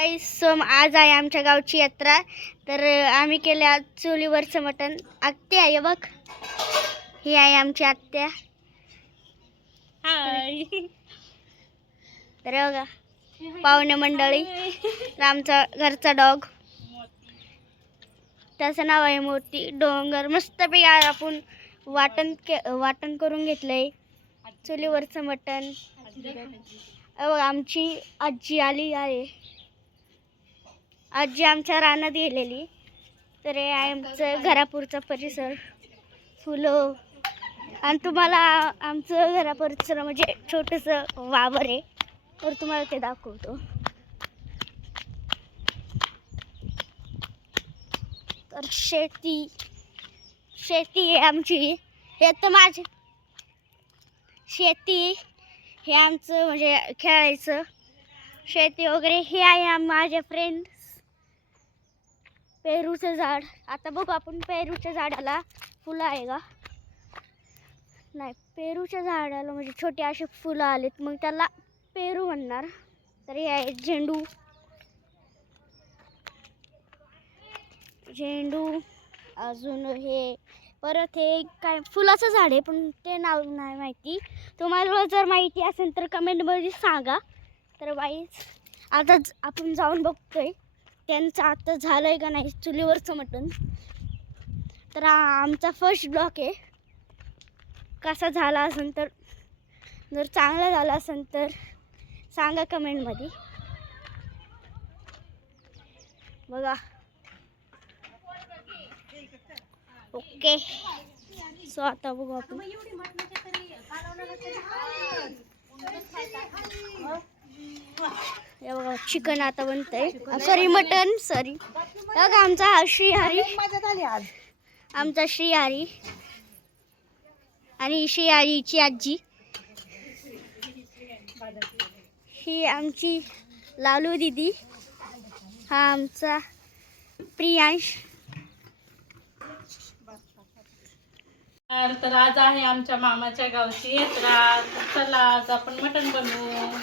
आज आहे आमच्या गावची यात्रा. तर आम्ही केले आज चुलीवरचं मटण. आत्या आहे बघ, ही आहे आमची आत्या. हाय. तर बघा पाहुणे मंडळी. तर आमचा घरचा डॉग, त्याचं नाव आहे मोती. डोंगर मस्तपैकी आज आपण वाटण करून घेतलंय चुलीवरचं मटण. बघा आमची आजी आली आहे. आजी आमच्या रानात गेलेली. तर हे आहे आमचं घरापुरचा परिसर, फुलं. आणि तुम्हाला आमचं घरापरिसर म्हणजे छोटंसं वावर आहे, तर तुम्हाला ते दाखवतो. तर शेती आहे आमची. हे तर माझी शेती, हे आमचं म्हणजे खेळायचं शेती वगैरे. हे आहे माझे फ्रेंड्स. पेरूचं झाड. आता बघू आपण पेरूच्या झाडाला फुलं आहे का नाही. पेरूच्या झाडाला म्हणजे छोटे असे फुलं आलेत, मग त्याला पेरू म्हणणार. तर हे आहे झेंडू. अजून हे परत हे काय फुलाचं झाड आहे, पण ते नाव नाही माहिती. तुम्हाला जर माहिती असेल तर कमेंटमध्ये सांगा. तर वाईज आता आपण जाऊन बघतोय त्यांचं आता झालंय का नाही चुलीवरचं मटण. तर आमचा फर्स्ट ब्लॉक आहे. कसा झाला असेल तर, जर चांगला झाला असेल तर सांगा कमेंटमध्ये. बघा ओके. सो आता बघू आपण. हे बघा चिकन आता बनतंय. Sorry mutton sorry. बघा आमचा हा श्रीहरी, आमचा श्रीहरी आणि श्रीहरीची आजी. ही आमची लालू दीदी. हा आमचा प्रियांश. तर आज आहे आमच्या मामाच्या गावची यात्रा. चला आज आपण मटण बनवू.